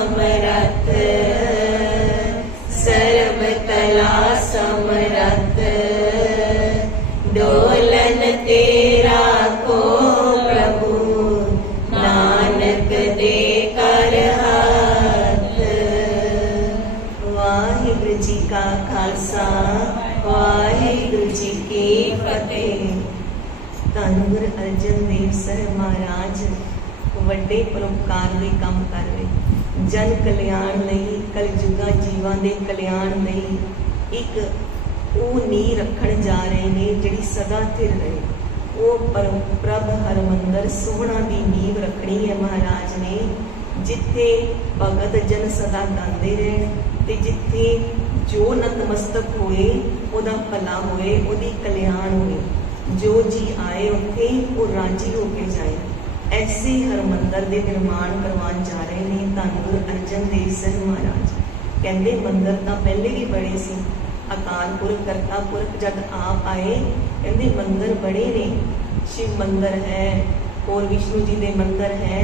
समरथ, सर्व कला समरथ। डोलन तेरा को प्रभु, नानक दे कर हाथ। वाहिगुरु जी का खालसा, वाहिगुरु जी की फतेह। धन गुरु अर्जन देव सर महाराज ਵੱਡੇ ਪਰਉਪਕਾਰ ਦੇ ਕੰਮ ਕਰ ਰਹੇ। ਜਨ ਕਲਿਆਣ ਲਈ, ਕਲਯੁਗਾ ਜੀਵਾਂ ਦੇ ਕਲਿਆਣ ਲਈ ਇੱਕ ਉਹ ਨੀਂਹ ਰੱਖਣ ਜਾ ਰਹੇ ਨੇ ਜਿਹੜੀ ਸਦਾ ਸਥਿਰ ਰਹੇ। ਉਹ ਪਰਮ ਪ੍ਰਭ ਹਰਮੰਦਰ ਸੋਹਣਾ ਦੀ ਨੀਂਹ ਰੱਖਣੀ ਹੈ ਮਹਾਰਾਜ ਨੇ, ਜਿੱਥੇ ਭਗਤ ਜਨ ਸਦਾ ਗਾਉਂਦੇ ਰਹਿਣ ਤੇ ਜਿੱਥੇ ਜੋ ਨਤਮਸਤਕ ਹੋਏ ਉਹਦਾ ਭਲਾ ਹੋਏ, ਉਹਦੀ ਕਲਿਆਣ ਹੋਏ। ਜੋ ਜੀ ਆਏ ਉੱਥੇ ਉਹ ਰਾਜੀ ਹੋ ਕੇ ਜਾਏ। ऐसे हरमंदर दे निर्माण करवान जा रहे ने धन गुरु अर्जन देव सिंह महाराज। कहते मंदिर तो पहले भी बड़े सी, अकाल पुरख करता पुरख जब आप आए कहते मंदिर बड़े ने, शिव मंदिर है और विष्णु जी दे मंदिर है,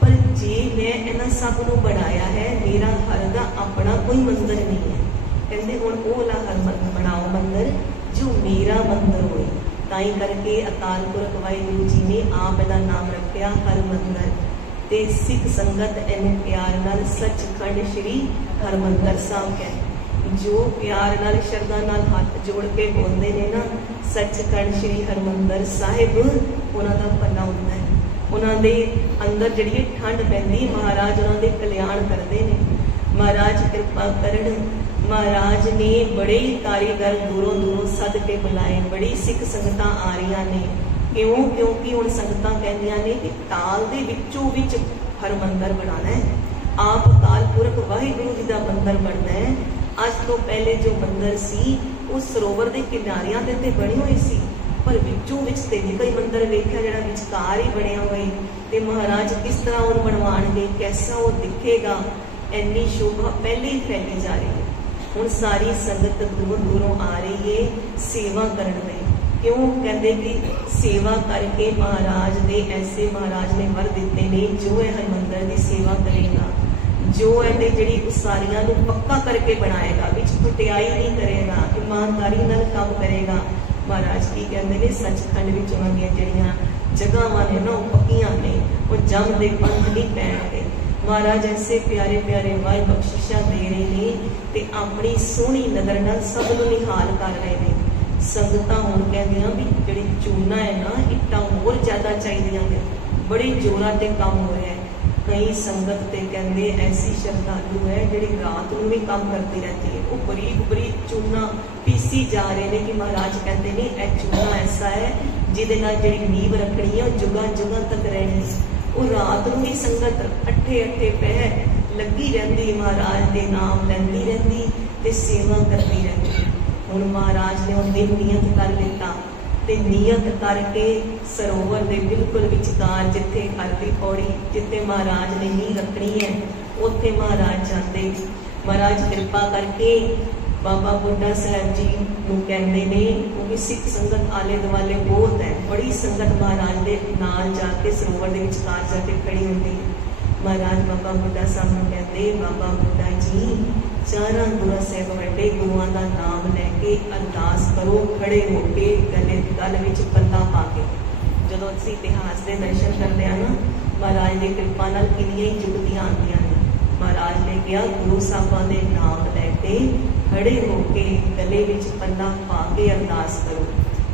पर जे मैं इन्हां सब नूं बढ़ाया है, मेरा हर दा अपना कोई मंदिर नहीं है। कहते हुण ओह ला हर बनाओ मंदिर जो मेरा मंदिर होए। ताई करके अकाल पुरख वाहिगुरु जी ने आप इहदा नाम रखिया हरमंदर। ते सिख संगत इन्हूं प्यार नाल सचखंड श्री हरमंदर साहब कह, जो प्यार नाल शरदा नाल हाथ जोड़ के बोलते ने ना सचखंड श्री हरमंदर साहिब, उन्हां दा भला हुंदा है। उन्हां दे अंदर जिहड़ी ठंड पैंदी, महाराज उन्हां दे कल्याण करते ने। महाराज कृपा करन, महाराज ने बड़े कारीगर दूरों दूरों सद के बुलाए। बड़ी सिख संगतां आ रही ने, क्यों? क्योंकि हुण संगतां कहंदियां ने कि ताल दे विचों विच हरमंदर बनाना है। आप अकाल पुरख वाहिगुरु जी दा मंदिर बनना है। अज तो पहले जो मंदिर सी उस सरोवर के किनारियां ते बने हुए सी, पर विचों विच ते नहीं कोई मंदिर वेखिया जिहड़ा विचकार ही बनया होए। ते महाराज किस तरह उहनूं बनवाणगे, कैसा वो दिखेगा, इन्नी शोभा पहले ही फैली जा रही है। हुण सारी संगत दूरों दूरों आ रही है सेवा करने में। क्यों? कहते कि सेवा करके महाराज ने, ऐसे महाराज ने वर दिते ने, जो है हरमंदर की सेवा करेगा, जो है जिहड़ी उसारियां नूं पक्का करके बनाएगा, विच कुटियाई नहीं करेगा, ईमानदारी नाल काम करेगा। महाराज की कहते हैं सचखंड विच उन्हां दीयां जिहड़ियां जगहां ने ना पक्कियां ने, वो जम दे पंथ नहीं पैणगे। महाराज ऐसे प्यारे प्यारे वार बख्शिशा दे रहे हैं ते अपनी सोहनी नज़र नाल सब नूं निहाल कर रहे हैं। संगतां हुण कहदियां भी जिहड़ी चूना है ना, इट्टां होर ज़्यादा चाहीदियां ने, बड़े जोरां ते काम हो रहा है। कई संगत ते कहंदे ऐसी श्रद्धालु है जिहड़ी रात नूं भी काम करती रहती है। वो बरीक बरीक चूना पीसी जा रहे हैं कि महाराज कहते ने यह चूना ऐसा है जिहदे नाल जिहड़ी नींव रखनी है जुगां जुगां तक रहनी है। वो रात नूं भी संगत अठे अठे पहर लगी रहिंदी, महाराज दे नाम लैंदी रहिंदी ते सेवा करती रहिंदी। हुण महाराज ने उहदी नियत कर लिता ते नियत करके सरोवर दे बिल्कुल विचकार जिथे हरदी पौड़ी जिथे महाराज ने नींह रखनी है उत्थे महाराज जाते। महाराज कृपा करके बाबा बुढ़ा साहब जी नूं कहंदे ने, क्योंकि सिख संगत आले दुआले बहुत है, बड़ी संगत महाराज दे नाल जाके सरोवर दे विचकार जाके खड़ी होंदी है। महाराज बाबा बुढ़ा साहब नूं कहंदे, बाबा बुढ़ा जी चारां गुरु साहिब वड्डे गुरुआं दा नाम लैके अरदास करो, खड़े होके गले गल विच पल्ला पा के। जदों असीं इतिहास दे दर्शन करदे हां ना, महाराज दी कृपा नाल कितनियां ही जुगतियां आंदियां ने। महाराज ने कहा गुरु साहिबां दे नाम लैके खड़े होके गले विच पल्ला पा के अरदास करो।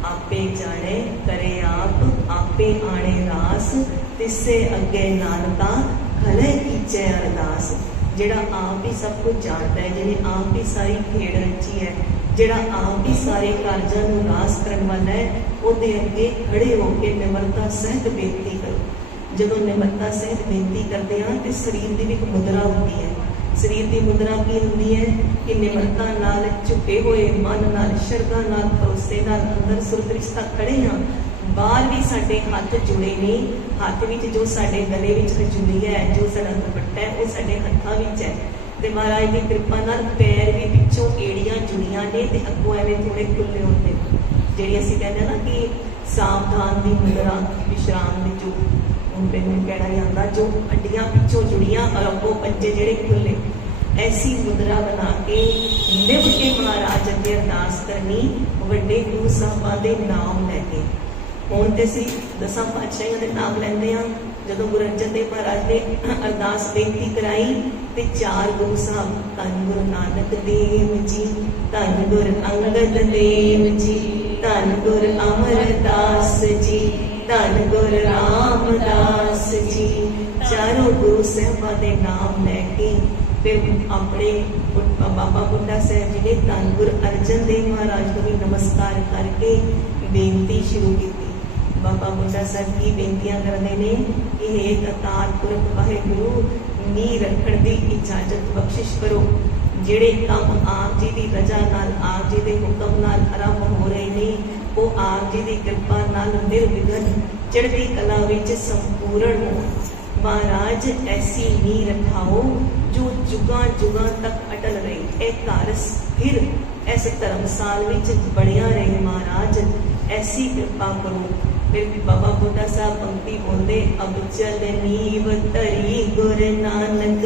आपे जाने करे आप, आपे आने रास, तिसे अगे नानका खले कीचे अरदास। जिहड़ा आप ही सब कुछ जानता है, जिन्हें आप ही सारी खेड़ रची है, जिहड़ा आप ही सारे कारजां नूं रास करन वाला है, उहदे अगे खड़े होके निमरता सहित बेनती करो। जदों निमरता सहित बेनती करते हैं तो शरीर की भी एक मुद्रा होती है। शरीर की मुद्रा की होती है कि निमरता नाल झुके हुए मन नाल श्रद्धा नाल भरोसे नाल अंदर सुरत रिश्ता खड़े हाँ। बाहर भी साडे हाथ जुड़े ने, हाथ विच जो साडे गले विच हजूरी है, जो साडा दुपट्टा है, वो साडे हत्थां विच है। ते महाराज की कृपा नाल पैर भी पिछों एड़ियां जुड़ियां ने ते अगों एवें थोड़े खुले होंदे, जिहड़ी असीं कहंदे ना कि सावधान दी मुद्रा विश्राम दी जो कहना जाता, जो हड्डियां पिछों जुड़ियां और अगों पंजे जिहड़े खुले। ऐसी मुद्रा बना के निभ के महाराज अगे अरदास करनी, वड्डे गुरु साहिबां दे नाम लैके। हुण ते असीं दसां पातशाहियां दे नाम लैंदे हां। जदों गुरु अर्जन देव महाराज ने अरदास बेनती कराई ते चार गुरु साहब, धन गुरु नानक देव जी, धन गुरु अंगद देव जी, धन गुरु अमरदास जी, धन गुरु रामदास जी, चारों गुरु साहिबां दे नाम लैके फिर अपने बाबा बुढ़ा साहब जी ने धन गुरु अर्जन देव महाराज को भी नमस्कार करके बेनती शुरू की। बाबा बुढ़ा साहब की बेनतियां करते ने कि हे अवतार पुरख वाहिगुरु, नींह रखण दी इजाजत बख्शिश करो। जिहड़े काम आप जी की रजा नाल, आप जी के हुक्म नाल आरंभ हो रहे ने, वो आप जी की कृपा नाल निर्विघ्न चढ़ती कला विच संपूर्ण हो। महाराज ऐसी नींह रखाओ जो जुगां जुगां तक अटल रहे। एक घर स्थिर इस धर्मसाल विच बनिया रहे। महाराज ऐसी कृपा करो। फिर बाबा बुढ़ा साहब पंक्ति बोलते, अब चल नीव धरी गुरु नानक,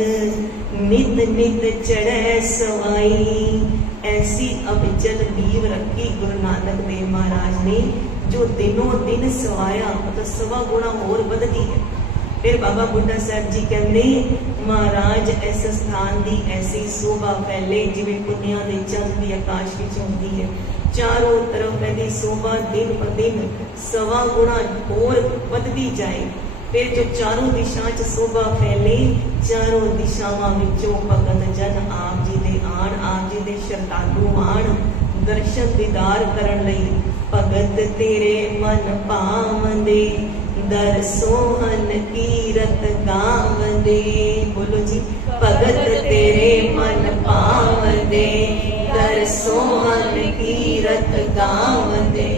नित नित चढ़े सवाई। ऐसी अब चल नीव रखी गुरु नानक देव महाराज ने, जो दिनों दिन सवाया, मतलब सवा गुणा होर बढ़ती है। फिर बाबा बुढ़ा साहब जी कहते, महाराज इस स्थान की ऐसी शोभा फैले जिवें पुनिया दे चंद की आकाश विच होंदी है। चारों तरफ यदि शोभा दिन ब दिन सवा गुणा होर बढ़ती जाए। फिर जो चारों दिशा च शोभा फैले, चारों दिशावां विचों भगत जन आप जी दे आण, आप जी दे श्रद्धालु आण दर्शन दीदार करन लई। भगत तेरे मन भावंदे, दर सोहन कीरत गावंदे। बोलो जी, भगत तेरे मन भावंदे, दर सोहन कीरत गावंदे।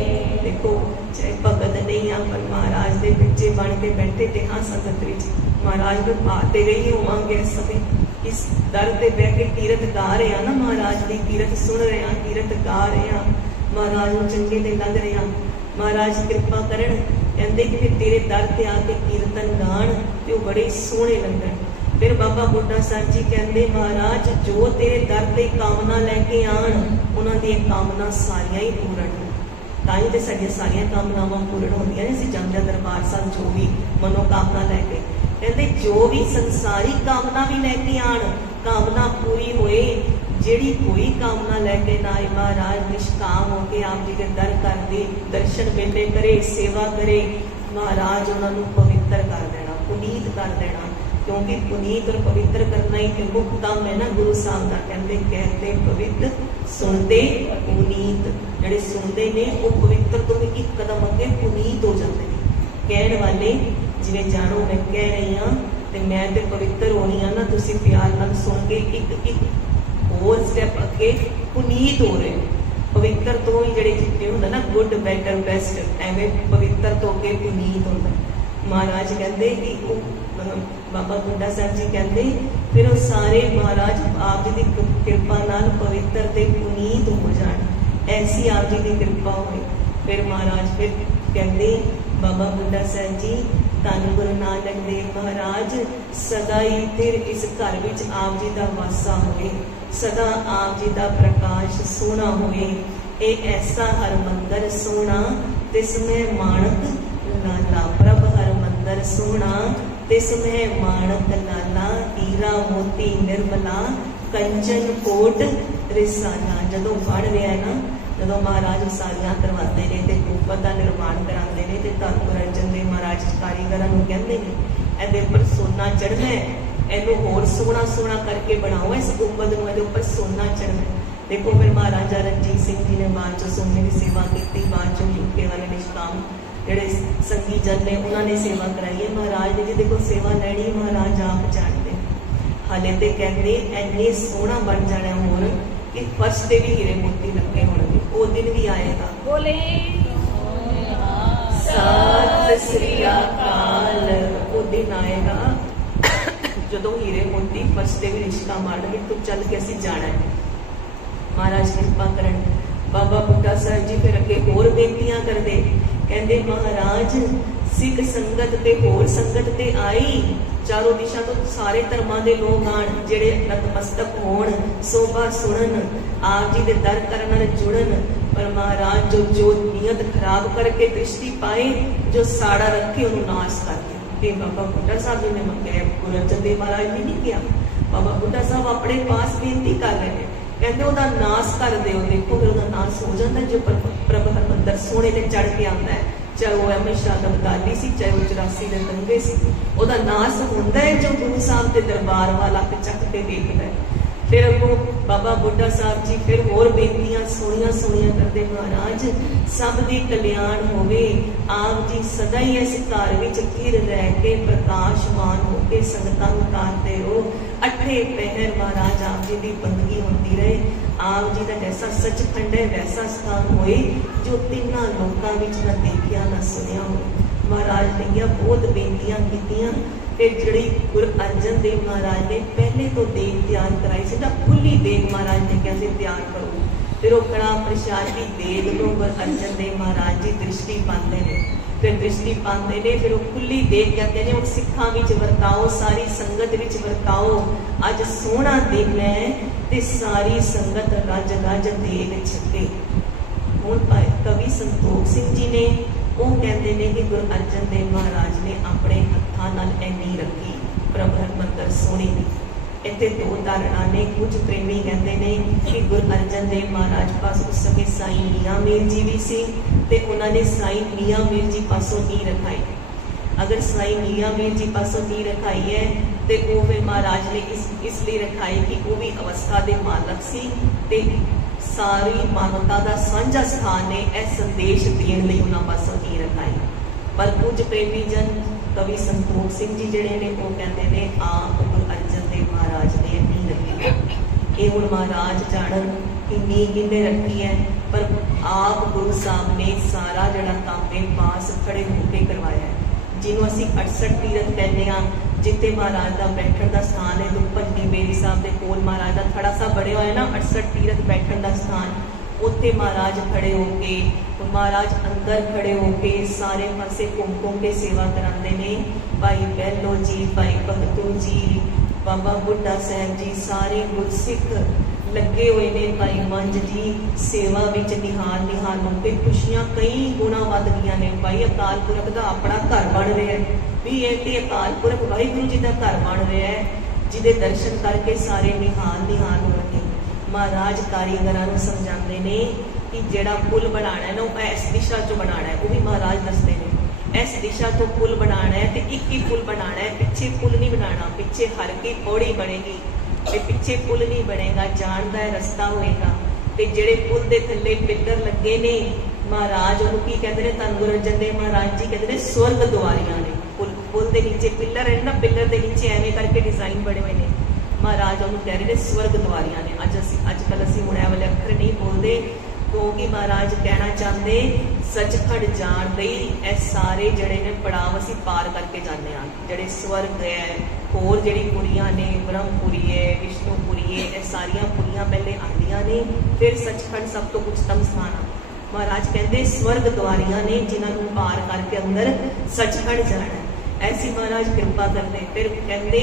देखो चाहे भगत नहीं आ, पर महाराज दे बच्चे बन के बैठे ते हाँ संगत विच महाराज को पाते रही होवांगे। इस समय इस दर ते बैठ के कीरत गा रहे हैं ना, महाराज की कीरत सुन रहे हैं, कीरत गा रहे हैं, महाराज को चंगे ते लग रहे हैं। महाराज कृपा करन, कहते कि फिर तेरे दर ते आके कीर्तन गाण ते वो बड़े सोहने लगन। फिर बाबा बुढ़ा साहब जी कहते, महाराज जो तेरे दर ते कामना लैके आण, उन्हां दी कामना सारियां ही पूर्ण हो। ताई ते साडियां सारियां कामनावां पूर्ण होंदियां ने। असीं जांदे दरबार साहब जो भी मनोकामना लैके, कहते जो भी संसारी कामना भी लैके आण, कामना पूरी होए। जेड़ी कोई कामना लैके ना आए, महाराज निष्काम होके आप जी के दर कर दे, दर्शन मेले करे, सेवा करे, महाराज उन्होंने पवित्र कर देना, पुनीत कर देना। क्योंकि पुनीत और पवित्र करना ही तो मुख्य काम है ना गुरु साहब का। कहते पवित्र सुनते पुनीत, जेडे सुनते ने वो पवित्र तो भी एक कदम अगे पुनीत हो जाते हैं। कहने वाले जिवें जानो मैं कह रही हाँ तो मैं तो पवित्र होनी हाँ ना, तुसीं प्यार नाल सुन के एक होर स्टैप अगे पुनीत हो रहे हो। पवित्र तो ही जेडे जितने होंगे ना, गुड बैटर बेस्ट, एवें पवित्र तो अगे पुनीत होता। महाराज कहते कि बाबा बुढ़ा साहब जी कहते, फिर वो सारे महाराज आप जी की कृपा नाल पवित्र ते पुनीत हो जाए। ऐसी आप जी की कृपा हो। फिर महाराज फिर कहते बाबा बुढ़ा साहब जी, धन गुरु नानक देव महाराज सदा ही फिर इस घर विच आप जी का वासा होए, सदा आप जी का प्रकाश सोना होए। ए ऐसा हर मंदिर सोना तिसमें माणक लाला, प्रभ हर मंदिर सोना तिसमें माणक लाला, हीरा मोती निर्मला कंचन कोट रिसाला। जदों पढ़ रहा है ना, जदों महाराज सारियां करवाते हैं तो गुंबद का निर्माण कराते हैं तो धन गुरु अर्जन देव महाराज कारीगरां नूं कहंदे ने, इहदे उपर सोना चढ़ना है, इहनूं होर सोहना सोहना करके बनाओ, इस गुंबद नूं इहदे उपर सोना चढ़ना। देखो फिर महाराजा रणजीत सिंह जी ने बाद चों सोने की सेवा की, बाद चों यूके वाले निष्काम जिहड़े संगी जन ने उन्होंने सेवा कराई है। महाराज ने जी देखो सेवा लैनी महाराज आप जानते, हाले तो कहते इन्ने सोहना बन जाना होर कि फर्श से भी हीरे मोती लगे होंगे। वो दिन भी आएगा। बोले सत श्री अकाल। वो दिन आएगा जदों हीरे मोती फर्श से भी रिश्ता मारनगे, तो चल के असीं जाना है। महाराज कृपा करन। बाबा बुढ़ा साहब जी फिर अगे होर बेनतियां करदे, कहंदे महाराज सिख संगत ते होर संगत ते आई, चारों दिशा तो सारे धर्मां दे लोग आण, जिहड़े नतमस्तक होण, सोभा सुणन, आप जी दे दर करन नाल जुड़न। पर महाराज जो नियत खराब करके दृष्टि पाए, जो साड़ा रखे उन्होंने नाश कर दिया। ते बाबा बुड्ढा साहब जी ने मंगया, गुरु अर्जन देव महाराज ने नहीं किया। बाबा बुड्ढा साहब अपने पास बेनती कर रहे हैं, कहते उहदा नाश कर दिओ। देखो फिर उहदा नाश हो जाता जो प्रभु हरमंदर सोने ते चढ़ के आंदा है, चाहे वो हमेशा दबदाली सी, चाहे वो 84 दे दंगे सी, उहदा नाश होंदा है जो गुरु साहब के दरबार वाला के चक के देखदा है। फिर अगों बाबा बुड्ढा साहब जी फिर होर बेनतियां सोहणियां सोहणियां करते, महाराज सब दी कल्याण होवे, आप जी सदा ही इस घर विच स्थिर रह के प्रकाशमान होके संगतां नूं तारते रहो। अठे पहर महाराज आप जी दी बंदगी होती रहे। आप जी का जैसा सचखंड है वैसा स्थान होए जो तिन्हां लोकां विच ना देखिया ना सुनिया हो। महाराज ने किया बहुत बेनतियां कीतियां, फिर जिहड़ी गुरु अर्जन देव महाराज ने पहले तो देग तैयार कराई सी ना, खुली देग महाराज ने कहा सी तैयार करो। फिर वो कड़ा प्रसाद की देग नूं गुरु अर्जन देव महाराज जी दृष्टि पाते हैं, फिर दृष्टि पाते ने, फिर वो खुली देग कहते हैं हुण सिखां विच वरताओ, सारी संगत विच वरताओ। अज सोहना दिन है ते सारी संगत रज रज देग छके। हुण कवि संतोख सिंह जी ने वो कहते हैं कि गुरु अर्जन देव महाराज ने अपने हत्थां नाल ऐनी रखी प्रभु हरमंदर सोहणे दी। इत्थे दो धारणा ने, कुछ प्रेमी कहते हैं कि गुरु अर्जन देव महाराज पास उस समय साई मियाँ मीर जी भी सी ते उन्होंने साई मियाँ मीर जी पासों नी रखाई। अगर साई मियाँ मीर जी पासों नी रखाई है तो वो फिर महाराज ने इसलिए रखाई कि वो भी अवस्था के मालक सी ते सारी मानवता का साझा स्थान ने यह संदेश देने लई उन्हां पासों नहीं रखाई। पर कुछ प्रेमी जन कवि संतोख सिंह जी जिहड़े ने वो कहते हैं आप गुरु अर्जन देव महाराज ने नहीं रखी। ये हुण महाराज जानन कि नींह किन्ने रखी है, पर आप गुरु साहब ने सारा जिहड़ा काम है पास खड़े होकर करवाया है, जिन्हों असीं 68 तीरथ कहने हाँ, जिथे महाराज का बैठण का स्थान है। दुपंडी बेरी साहब के कोल महाराज का थड़ा सा बने हुए ना 68 तीरथ बैठण का स्थान, उत्थे महाराज खड़े होके, महाराज अंदर खड़े होके सारे पासे घूम घूम के सेवा कराते ने। भाई बहलो जी, भाई भगतू जी, बाबा बुड्ढा साहब जी, सारे गुरसिख लगे हुए ने। भाई मंज जी सेवा विच निहाल निहाल होके खुशियां कई गुणा वध गईयां ने। भाई अकाल पुरख का अपना घर बन रहा है भी, ये अकाल पुरख वाहिगुरू जी का घर बन रहा है, जिदे दर्शन करके सारे निहाल निहाल हो रहे। महाराज कारीगरां नूं समझाते ने कि जिहड़ा पुल बनाना है ना वो इस दिशा चो बनाना है। वो भी महाराज दसते ने इस दिशा तो पुल बनाना है, तो एक ही पुल बनाना है, पिछे पुल नहीं बनाना। पिछे हर की पौड़ी बनेगी, पिछे पुल नहीं बनेगा, जान का रस्ता होएगा। ते जिहड़े पुल दे थल्ले पिलर लगे ने, महाराज उन्होंने की कहते हैं, धन गुरु अर्जन देव महाराज जी कहते हैं स्वर्ग द्वारियां ने। पुल के नीचे पिलर है ना, पिलर के नीचे एवं करके डिजाइन बने हुए हैं। महाराज उन्होंने कह रहे स्वर्ग द्वारियां ने। अजकल असीं हुण इह वाले अखर नहीं बोलते, क्योंकि महाराज कहना चाहते सचखंड जाण लई इह सारे जिहड़े ने पड़ाव असीं पार करके जाते हैं। जिहड़े स्वर्ग है, होर जिहड़ी पुरियां ने, ब्रह्मपुरी है, विष्णुपुरी है, यह सारियां पुरियां पहले आंदियां ने, फिर सचखंड सब तो उच्चतम स्थान है। महाराज कहते स्वर्ग द्वारियां ने जिन्होंने पार करके अंदर सचखंड जाना है। ऐसी महाराज कृपा करते। फिर कहते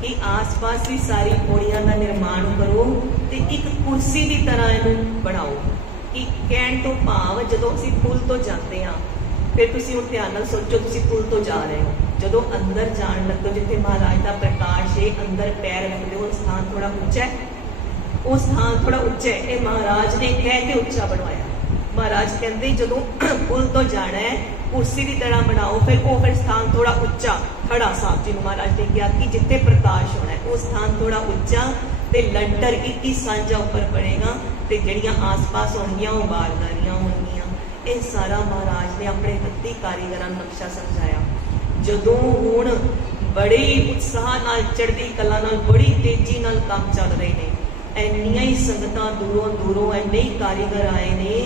कि आस पास भी सारी पौड़ियां का निर्माण करो तो एक कुर्सी की तरह इन्हू बनाओ। कि कहण तो भाव जो असीं पुल तो जाते हाँ, फिर तुसीं हुण ध्यान नाल सोचो, तुसीं पुल तो जा रहे हो, जो अंदर जाण लगो जिथे महाराज का प्रकाश है, अंदर पैर रखते हो, स्थान थोड़ा उच्चा है, वो स्थान थोड़ा उच्चा है। ये महाराज ने कह के उच्चा बनवाया। महाराज कहते जो पुल तो जाना है कुर्सी की तरह बनाओ, फिर स्थान थोड़ा उच्चा खड़ा साहब जी महाराज ने कहा कि जिथे प्रकाश होना है वो स्थान थोड़ा उच्चा, ते लंटर एक ही सांझा ऊपर पड़ेगा, ते जड़ियां आस पास होंगियां वो बारदारियां होंगियां। ये सारा महाराज ने अपने हत्थी कारीगरां नूं नक्शा समझाया। जदों हुण बड़े उत्साह नाल चढ़दी कला नाल बड़ी तेजी नाल काम चल रहे ने, इन्नियां ही संगतां दूरों दूरों इन्ने ही कारीगर आए ने,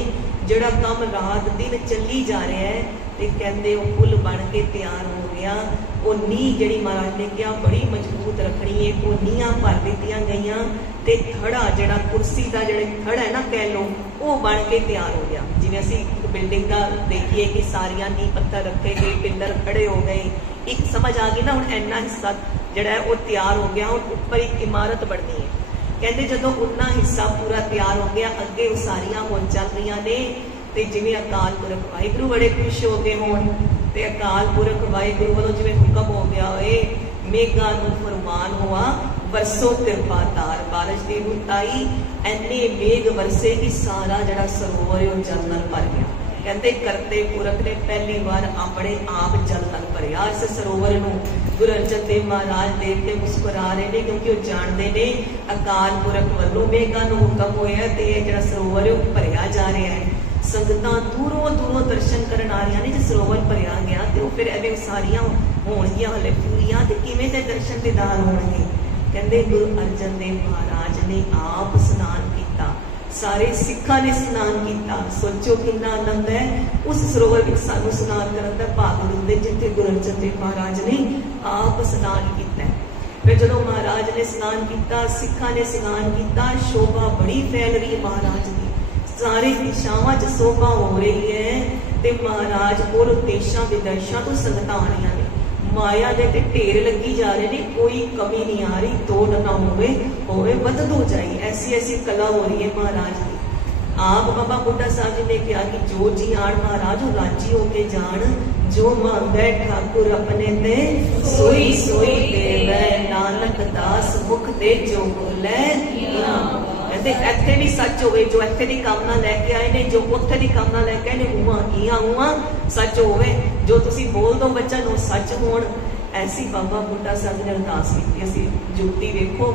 जिहड़ा काम रात दिन चली जा रहा है, ते कहते वो पुल बन के तैयार हो गया। वो नींह जिहड़ी महाराज ने कहा बड़ी मजबूत रखनी है, वो नीहां भर दित्तियां गईयां ते थड़ा जिहड़ा कुर्सी का जिहड़ा थड़ है ना कह लो वो बन के तैयार हो गया। जिवें असीं एक बिल्डिंग का देखिए कि सारियां नींह पत्थर रखे गए, पिलर खड़े हो गए, एक समझ आ गई ना हुण इन्ना हिस्सा जिहड़ा है वो तैयार हो गया, हुण उपर एक इमारत बननी है। कहते जदों उन्ना हिस्सा पूरा तैयार हो गया अगे उसारियां हो चल रही ने ते जिवें अकाल पुरख वाहिगुरू बड़े खुश हो गए होण ते अकाल पुरख वाहिगुरू वालों जिवें हुक्म हो गया होए मेघां नूं फरमान हुआ वरसो कृपा धार बारिश दी रुत आई, इन्ने मेघ वरसे कि सारा जिहड़ा सरोवर है जल नाल भर गया। कहते करते पुरख ने पहली बार अपने आप जल नाल भरिया इस सरोवर नूं। गुरु अर्जन देव महाराज देख के मुस्कुरा रहे हैं क्योंकि वो जानते ने अकाल पुरख वालों मेघां नूं हुक्म होया ते जिहड़ा सरोवर है वो भरिया जा रहा है। संगतां दूरों दूरों दर्शन करन आ रही ने, जो सरोवर भरिया गया तो वो फिर एवें सारियां होणगियां हले पूरियां ते किवें दे दर्शन दीदार होणगे। कहते गुरु अर्जन देव महाराज ने आप स्नान किया, सारे सिखा ने स्नान किया। सोचो कितना आनंद है उस सरोवर में सानू स्नान करने का भाग दिंदे जिथे गुरु अर्जन देव महाराज ने आप स्नान किया। फिर जो महाराज ने स्नान किया, सिखा ने स्नान किया, शोभा बड़ी फैल रही है महाराज की, सारी दिशावां च शोभा हो रही है ते महाराज कोल देशां विदेशां तो संगतां आ रही ने। माया दे ते ढेर लगी जा रहे ने, कोई कमी नहीं आ रही, तोड़ ना होवे बदद हो जाए, ऐसी ऐसी कला हो रही है महाराज की। आप बाबा बुड्ढा साहब जी ने कहा कि जो जी आण महाराज वो राजी होके जान, जो मांगे ठाकुर अपने ते सोई सोई देवै, नानक दास मुख ते जो बोले कहते इत्थे भी सच होवे, जो इत्थे दी कामना लैके आए ने, जो उत्थे दी कामना लैके आए ने, उहां सच होवे, जो तुसी बोल दो बच्चा नो सच होण। ऐसी बाबा बुड्ढा साहब ने अरदास की। असी जुगती वेखो,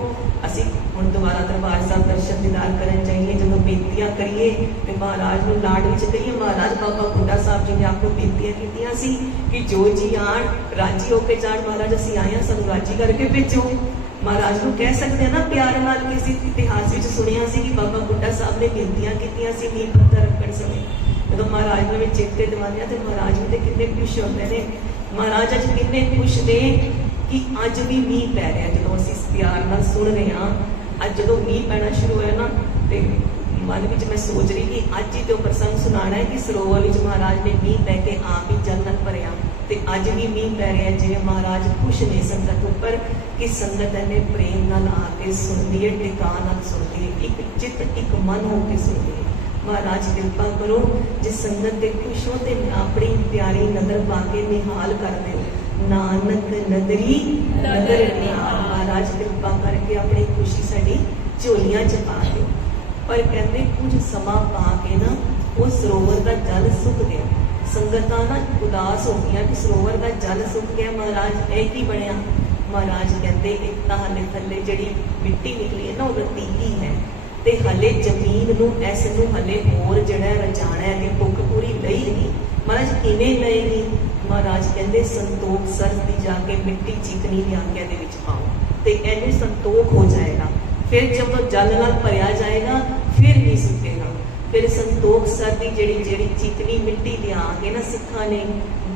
असी हुण दोबारा दरबार साहब दर्शन दीदार करन जाइए, जदों बेनतियां करिए ते महाराज नूं लाड विच कहिए। महाराज बाबा बुड्ढा साहब जी ने आपको बेनतियां कीतियां सी कि जो जी आण राजी होके जाण, महाराज असी आए हां सानूं राजी करके भेजो। महाराज नूं कह सकते हैं ना प्यार नाल। किसी इतिहास विच सुनिया सी कि बाबा बुड्ढा साहब ने बेनतियां कीतियां सी नींह पत्थर रखण समय, जदों महाराज ने चेते दिवानिया तो महाराज भी तो कितने खुश होते हैं। महाराज अज कितने खुश ने कि अज भी मीह पै रहा, जो असीं प्यार नाल सुन रहे हैं। अज जो मीह पैना शुरू होया ना तो मन में मैं सोच रही कि अज ही तो प्रसंग सुनाना है कि सरोवर में महाराज ने मीह पै के आप ही जल नाल भरिया ते अज भी मीह पै रहा। जिवें महाराज खुश ने संगत उपर कि संगत इन्ने प्रेम नाल आके सुनदी है, टिका नाल सुनदी है, एक चित एक मन होकर सुनदी है। महाराज कृपा करो जिस संगत के खुश हो तो अपनी प्यारी नजर पाके निहाल कर दो, नानक नदरी नगर निहाल। महाराज कृपा करके अपनी खुशी साडी झोलियां च पा दो। पर कहते कुछ समा पा के ना वो सरोवर का जल सुक गया। संगतां ना उदास हो गई कि सरोवर का जल सुक गया, महाराज यह की बनया। महाराज कहते एक तो हाले थले जिहड़ी मिट्टी निकली है ना वो रतीली है ते हले जमीन नूं इस नूं हले होर जिहड़ा रचाना है कि भुख पूरी लई नहीं। महाराज किवें लएगी? महाराज कहते संतोख सर दी जाके मिट्टी चिकनी दी आग्या दे विच पाओ ते इहनूं संतोख हो जाएगा। फिर जब जल नाल भरिया जाएगा फिर नहीं सुकेगा। फिर संतोख सर दी जिहड़ी चिकनी मिट्टी लिया के ना सिखां ने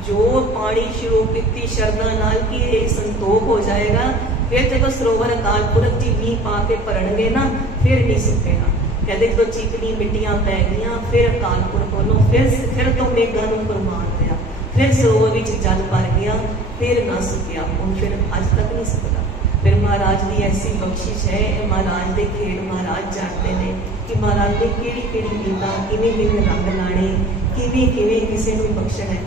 जो पानी शुरू की शरदा नाल कि यह संतोख हो जाएगा। फिर जब सरोवर अकाल पुरख जी मीह पा के भरनगे ना फिर नहीं सुकेगा। कहते जो चिकनी मिट्टियां पै गई फिर अकाल पुरख वालों फिर तो मेघां नूं फरमान दिया, फिर सरोवर विच जल भर गया, फिर ना सुकिया, हुण फिर अज तक नहीं सुकदा। फिर महाराज की ऐसी बख्शिश है, महाराज के खेड़ महाराज जानते हैं कि महाराज ने किहड़ी लीला किवें रंग लाने, किवें किसी को बख्शण है।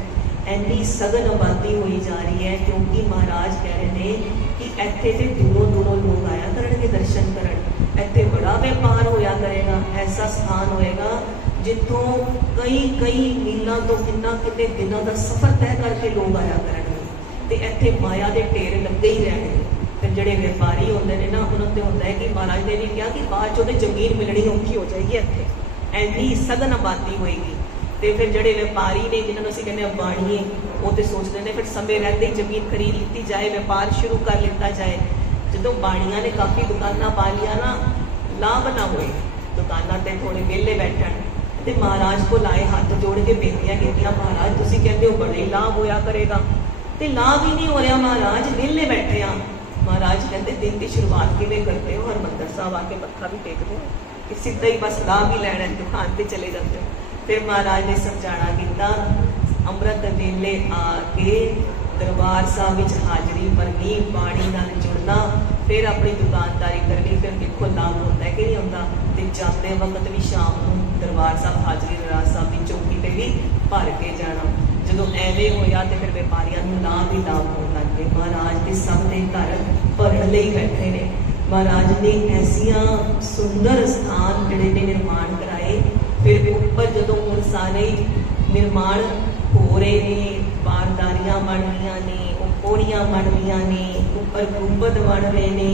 इन्नी सघन आबादी हुई जा रही है क्योंकि महाराज कह रहे हैं कि इत्थे ते दूरों दूरों लोग आया करनगे दर्शन करन। इत्थे बड़ा व्यापार होया करेगा, ऐसा स्थान होएगा जिथों कई मीलों तो कितने दिनों का सफर तय करके लोग आया करेंगे। तो इत्थे माया के ढेर लगे ही रहने। फिर जोड़े व्यापारी होंगे ने ना उन्होंने होता है कि महाराज ने भी कहा कि बाद चो जमीन मिलनी औखी हो जाएगी। इत्थे इन्नी सघन आबादी होएगी। तो फिर जोड़े व्यापारी ने जिन्होंने असीं कहने बाणीए वो तो सोचते हैं फिर समय रहते ही जमीन खरीद ली जाए, व्यापार शुरू कर लिया जाए। जो बाणिया ने काफ़ी दुकाना पा लिया ना लाभ ना होए, दुकाना ते थोड़े वेले बैठन ਤੇ ਮਹਾਰਾਜ ਕੋਲ ਆਏ, ਹੱਥ जोड़ के बेनतियां कीतियां, महाराज तुसीं कहंदे हो बड़े लाभ होया करेगा, ते लाभ ही नहीं हो रहा महाराज, विहले बैठे आ। महाराज कहते दिन की शुरुआत किवें करते हो, हरमंदर साहब आके मत्था भी टेकते हो कि सीधा ही बस लाभ ही लैना दुकान पे चले जाते हो। फिर महाराज ने समझाना किया, अमृत वेले आके दरबार साहब विच हाजरी भरनी, पानी नाल जुड़ना, फिर अपनी दुकानदारी करनी। फिर देखो लाभ होता है कि नहीं होता। तो जाते वक्त भी शाम को दरबार साहब हाजरी राज साहब की चौकी पर भी भर के जाना। जो एवें होया तो फिर व्यापारियों को लाभ ही लाभ होने लग गए। महाराज के सब के घर भरन लई बैठे ने। महाराज ने ऐसिया सुंदर स्थान जिहड़े ने निर्माण कराए। फिर ऊपर जो हुण सारे निर्माण हो रहे हैं, बारदारियां बन रही ने, पौड़ियां बन रही ने, ऊपर गुंबद बन रहे ने।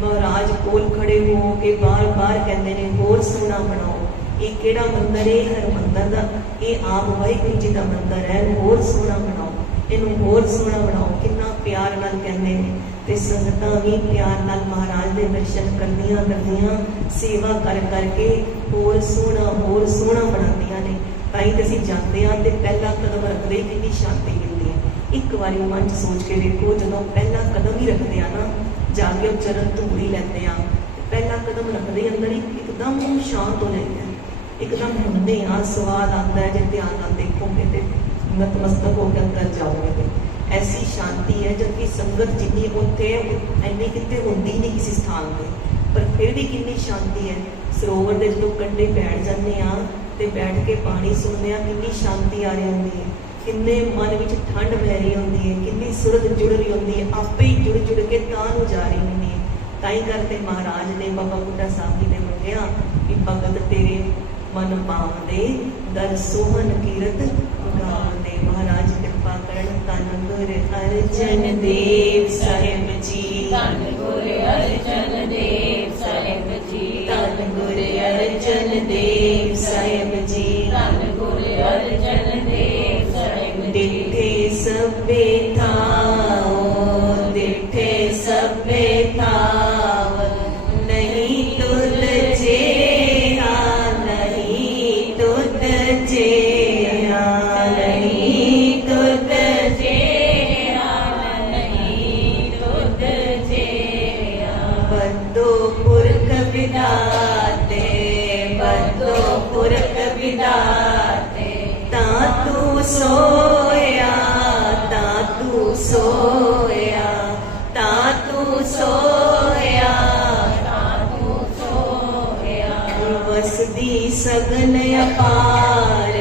महाराज कोल खड़े हो के बार बार कहते हैं होर सोहना बनाओ। ये केड़ा मंदिर है? हरमंदर दा, ये आप वाहिगुरू जी का मंदिर है, होर सोहना बनाओ, इनू होर सोहना बनाओ। कितना प्यार नाल कहते हैं। ते संगतां भी प्यार नाल महाराज दे दर्शन करदियां करदियां सेवा कर करके होर सोहना बनादियां ने। ताई तो असीं जाते हैं तो पहला कदम रखते कितनी शांति मिलती है। एक बार मन च सोच के देखो, जो पहला कदम ही रखते हैं ना, जाके चरण धूड़ ही लेते हैं, पहला कदम रखते अंदर एकदम शांत हो जाता है, एकदम होंगे हाँ स्वाद आता है। जो ध्यान नाल देखोगे तो नतमस्तक होकर अंदर जाओगे तो ऐसी शांति है। जबकि संगत जिन्नी उत्थे इन्नी कितने होंदी नहीं किसी स्थान पर, पर फिर भी कितनी शांति है। सरोवर के जो कंढे बैठ जाते हैं तो बैठ के पानी सुनने कितनी शांति आ रही होंगी है, किन्ने मन में ठंड बह रही होंगी है, कितनी सुरत जुड़ रही होंगी है, आपे ही जुड़ के तां जा रही होंगी है। ताई करते महाराज ने बाबा बुड्ढा साहब जी ने मंगया कि भगत तेरे मन पावदे दर सोहन कीरत गावदे। महाराज कृपा करन धन गुर अर्जन देव साहिब जी, धन गुर अर्जन देव साहिब जी, धन गुर अर्जन देव साहिब जी, धन गुर अर्जन देव साहिब जी। डिठे सबे थाओ, डिठे सबे थाव, नहीं तुद जेहा, नहीं तुद जेहा, नहीं तुद जेहा, नहीं तुद जेहा। बंदो पुरख विधाते, बंदो पुरख विधाते, तातू सोया, तातू सोया, तातू सोया, तातू सोया। वसदी सगन अपार,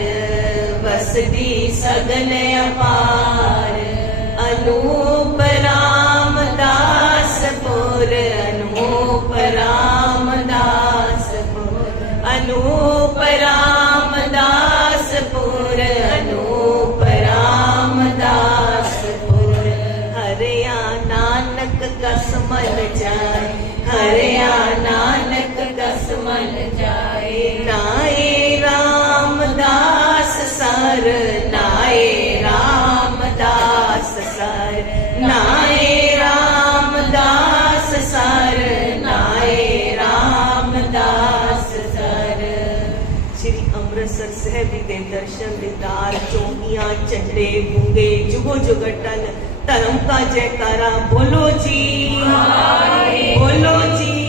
वसदी सगन अपार, अनूप रामदास पुर, अनूप रामदास पुर, अनूप रामदास पुर, अनूप रामदास पुर। हरिया नानक कसमल जाए, हरिया नानक कसमल जाए। नाए रामदास सर, नाए रामदास सर, नाए रामदास सर, नाए रामदास सर। श्री अमृतसर साहिब के दर्शन दीदार, चौकियां चंडे गूंगे जुगो जुगटन, धर्म का जयकारा बोलो जी, बोलो जी।